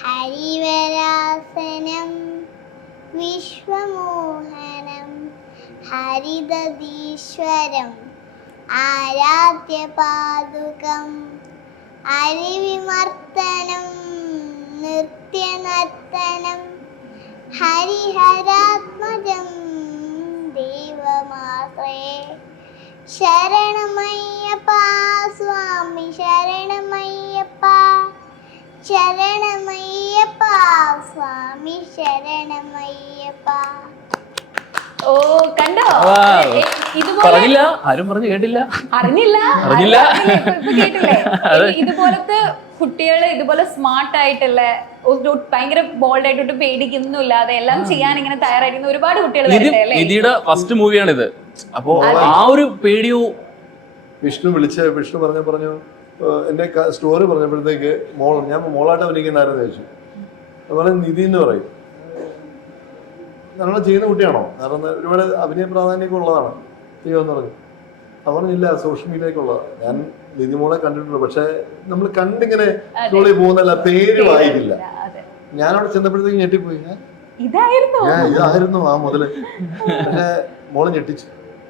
ഹരിവരാസനം വിശ്വമോഹനം ഹരിദീശ്വരം ആരാധ്യപാദുകം അരിവിമർത്തനം നൃത്യനർത്തനം ഹരിഹരാത്മജം ദൈവമാശ്രയേ ശരണമയ്യപ്പ സ്വാമി ശരണമയ്യപ്പ ശരണമയ്യപ്പ സ്വാമി ശരണമയ്യപ്പ. ഓ കണ്ടോ, പറഞ്ഞില്ല, ആരും പറഞ്ഞു കേട്ടില്ല, അറിഞ്ഞില്ല. കേട്ടില്ലേ? ഇതുപോലത്തെ കുട്ടികള് ഇതുപോലെ സ്മാർട്ട് ആയിട്ടുള്ള ഭയങ്കര ബോൾഡ് ആയിട്ട് പേടിക്കൊന്നും ഇല്ലാതെ എല്ലാം ചെയ്യാൻ ഇങ്ങനെ തയ്യാറായിരിക്കുന്ന ഒരുപാട് കുട്ടികൾ. നിധിയുടെ ഫസ്റ്റ് മൂവിയാണിത്. അപ്പോ ആ ഒരു പേടിയോ വിഷ്ണു പറഞ്ഞു എന്റെ സ്റ്റോറി പറഞ്ഞപ്പോഴത്തേക്ക് ഞാൻ മോളായിട്ട് അഭിനയിക്കുന്നതായിരുന്നു ചോദിച്ചു. അതുപോലെ നിധി എന്ന് പറയും, നമ്മൾ ചെയ്യുന്ന കുട്ടിയാണോ, കാരണം ഒരുപാട് അഭിനയ പ്രാധാന്യമൊക്കെ ഉള്ളതാണ് ചെയ്യുമെന്ന് പറഞ്ഞു. അത് പറഞ്ഞില്ല, സോഷ്യൽ മീഡിയക്കുള്ളതാണ്. ഞാൻ നിധി മോളെ കണ്ടിട്ടുണ്ട്, പക്ഷെ നമ്മൾ കണ്ടിങ്ങനെ സ്കൂളിൽ പോകുന്നല്ല, പേര് വായിക്കില്ല. ഞാനവിടെ ചെന്നപ്പോഴത്തേക്ക് ഞെട്ടിപ്പോയി, ഇതായിരുന്നു ആ മുതല്. പക്ഷെ മോളെ ഞെട്ടിച്ചു.